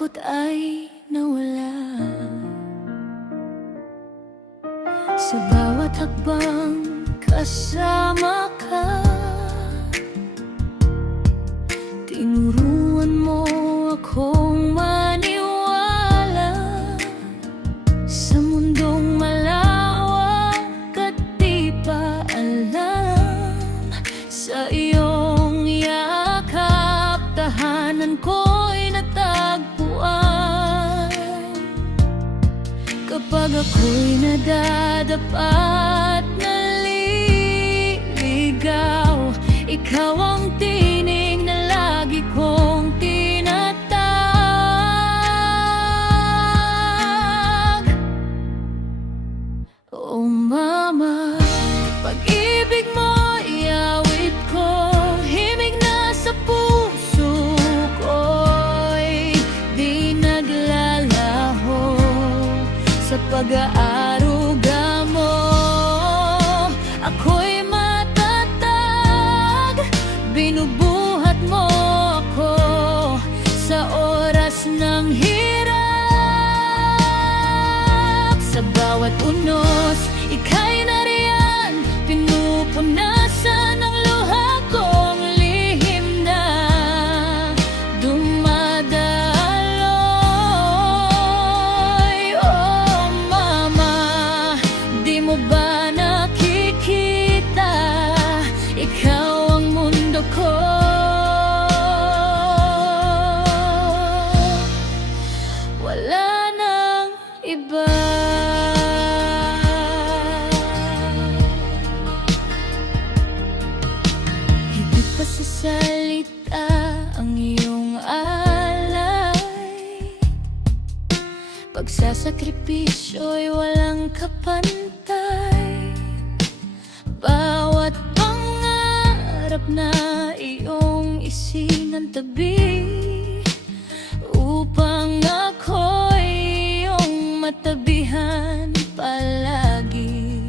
takot ay nawala. Sa bawat hakbang kasama ka, tinuruan mo akong maniwala sa mundong malawak at di pa alam. Sa iyong yakap, tahanan ko'y natagpuan. Kapag ako'y nadadapat, naliligaw, ikaw ang tinig na lagi kong tinatag. Oh mama, pag-ibig mo'y awit ko, himig na sa puso ko'y di naglalaho. Sa pag-aaruga mo, ako'y matatag. Binubuhat mo ako sa oras ng hirap. Sa bawat unos, ika'y nariyan, pinupunasan ang luha kong lihim na dumadaloy. Oh mama, di mo ba nakikita? Ikaw ang mundo ko. Wala nang iba. Higit pa sa salita ang iyong alay, pagsasakripisyo'y walang kapantay. Bawat pangarap na iyong isinantabi, upang ako'y iyong matabihan palagi.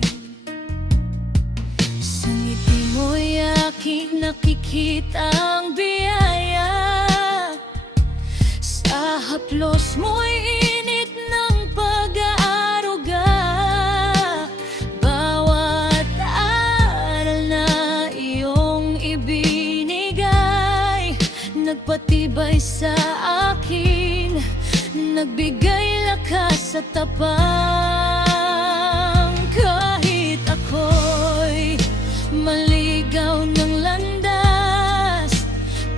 Sa ngiti mo'y aking nakikita ang biyaya, sa haplos mo'y init ng pag-aaruga. Bawat aral na iyong ibinigay, nagpatibay sa akin, nagbigay lakas at tapang. Kahit ako'y maligaw ng landas,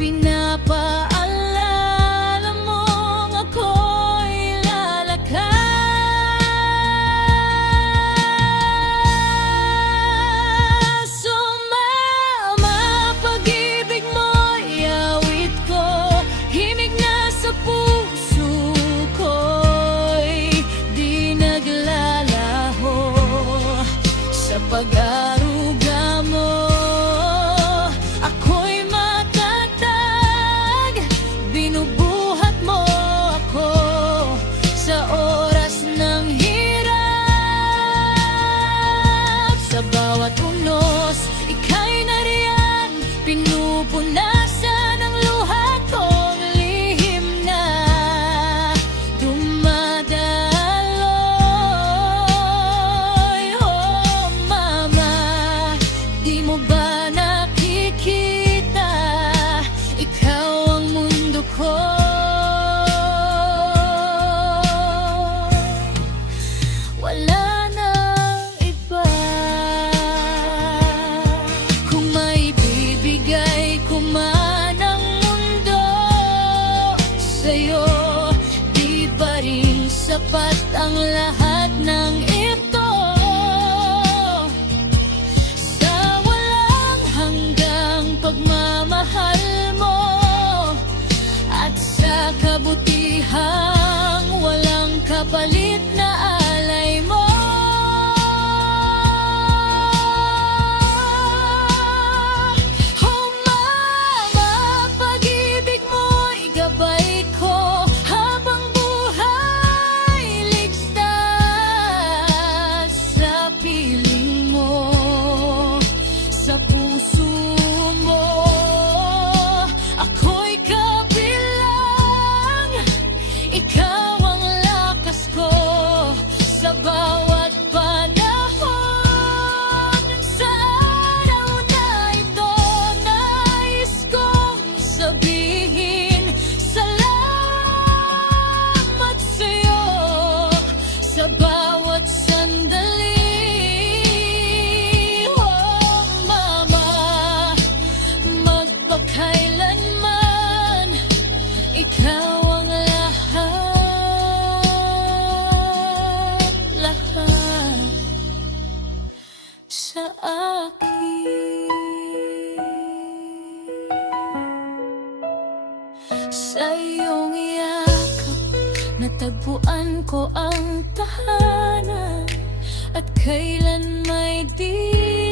pinapaalala mong ako'y lalakas. So mama, pag-ibig mo'y awit ko, himig na sa puso ko'y di naglalaho. Sa pag-aruga mo, ako'y matatag. Binubuhat mo ako sa oras ng hirap. Sa bawat unos, ika'y nariyan, pinupunasan ang luha kong lihim na dumadaloy. Oh mama, di mo ba nakikita? Ikaw ang mundo ko. Wala nang iba. Kung may bibigay ko man ang mundo sa'yo, di pa rin sapat ang lahat ng ito. Sa walang hanggang pagmamahal mo, at sa kabutihang walang kapalit na alay mo. Oh mama, pag-ibig mo'y gabay ko habang buhay ligtas. Sa piling mo, sa puso mo, ako'y kabilang. sa akin. Sa iyong yakap, natagpuan ko ang tahanan, at kailan may di